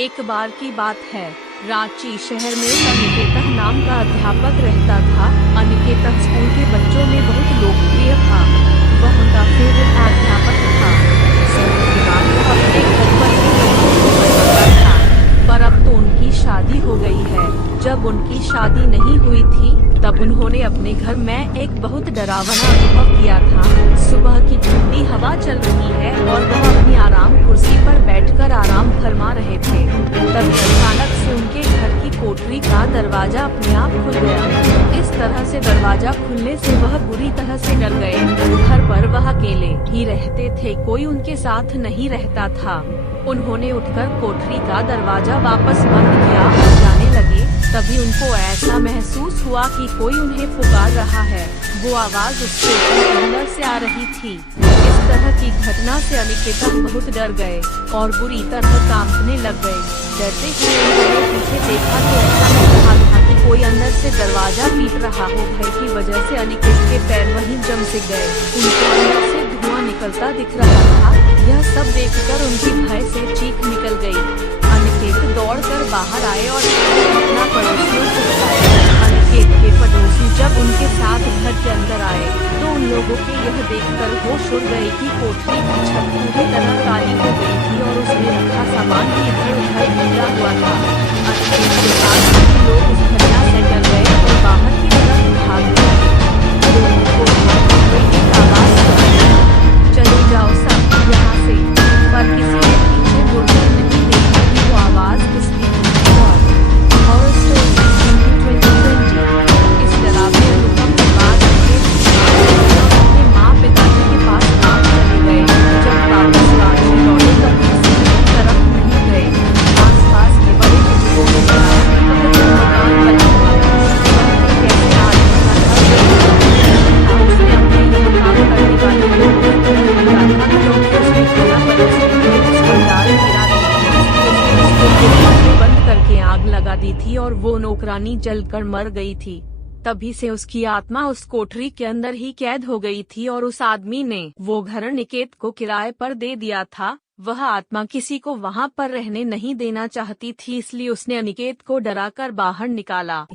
एक बार की बात है, रांची शहर में अनिकेत नाम का अध्यापक रहता था। अनिकेत स्कूल के बच्चों में बहुत लोकप्रिय था। वह उनका फेवरेट अध्यापक था। समय के बाद वह अपने घर पर ही बच्चों को पढ़ाता था, पर अब तो उनकी शादी हो गई है। जब उनकी शादी नहीं हुई थी, तब उन्होंने अपने घर में एक बहुत डरावना अनुभव किया था। सुबह की ठंडी हवा चल रही है और वह अपनी आराम कुर्सी पर बैठकर आराम फरमा रहे थे। तभी अचानक से उनके घर की कोठरी का दरवाजा अपने आप खुल गया। इस तरह से दरवाजा खुलने से वह बुरी तरह से डर गए। घर पर वह अकेले ही रहते थे, कोई उनके साथ नहीं रहता था। उन्होंने उठकर कोठरी का दरवाजा वापस बंद किया और जाने लगे। तभी उनको ऐसा महसूस हुआ कि कोई उन्हें पुकार रहा है। वो आवाज उसके अंदर से आ रही थी। इस तरह की घटना से अनिकेत बहुत डर गए और बुरी तरह कांपने लग गए। डरते हुए उन्होंने पीछे देखा तो ऐसा लग रहा था कि कोई अंदर से दरवाजा पीट रहा हो। भय की वजह से अनिकेत के पैर वहीं जम से गए। उनके अंदर से धुआं निकलता दिख रहा था। यह सब देखकर उनकी भय से चीख निकल गई। अनिकेत दौड़कर बाहर आए और अपना पड़ोसियों को बताया। अनिकेत के पड़ोसी जब उनके साथ घर के अंदर आए तो उन लोगों के यह देखकर होश उड़ गए कि कोठरी की छत पूरी तरह काली हो गई थी और उसमें रखा सामान भी इधर उधर बिखरा हुआ था। अनिकेत के साथ सभी लोग उस घटना से डर गए और बाहर की तरफ भाग गए। लोगों को एक आवाज सुनाई, चले जाओ सब यहाँ से, पर किसी ने पीछे मुड़कर नहीं देखा कि वो आवाज किसकी थी। Horror story 2020। इस डरावने अनुभव के बाद अपने माँ पिताजी के पास काम चले गए। जब वापस रांची लौटे तब किसी की तरफ नहीं गए। आसपास के बड़े बुजुर्गों ने बताया कि वह जो मकान बना हुआ था कैसे आदमी का था। उसने अपने यहाँ काम करने वाले लोगों को दिया था क्योंकि उसने खोला पर उसने उस पर डाल गिरा दी थी। उसने बंद करके आग लगा दी थी और वो नौकरानी जलकर मर गई थी। तभी से उसकी आत्मा उस कोठरी के अंदर ही कैद हो गई थी और उस आदमी ने वो घर अनिकेत को किराए पर दे दिया था। वह आत्मा किसी को वहाँ पर रहने नहीं देना चाहती थी, इसलिए उसने अनिकेत को डराकर बाहर निकाला।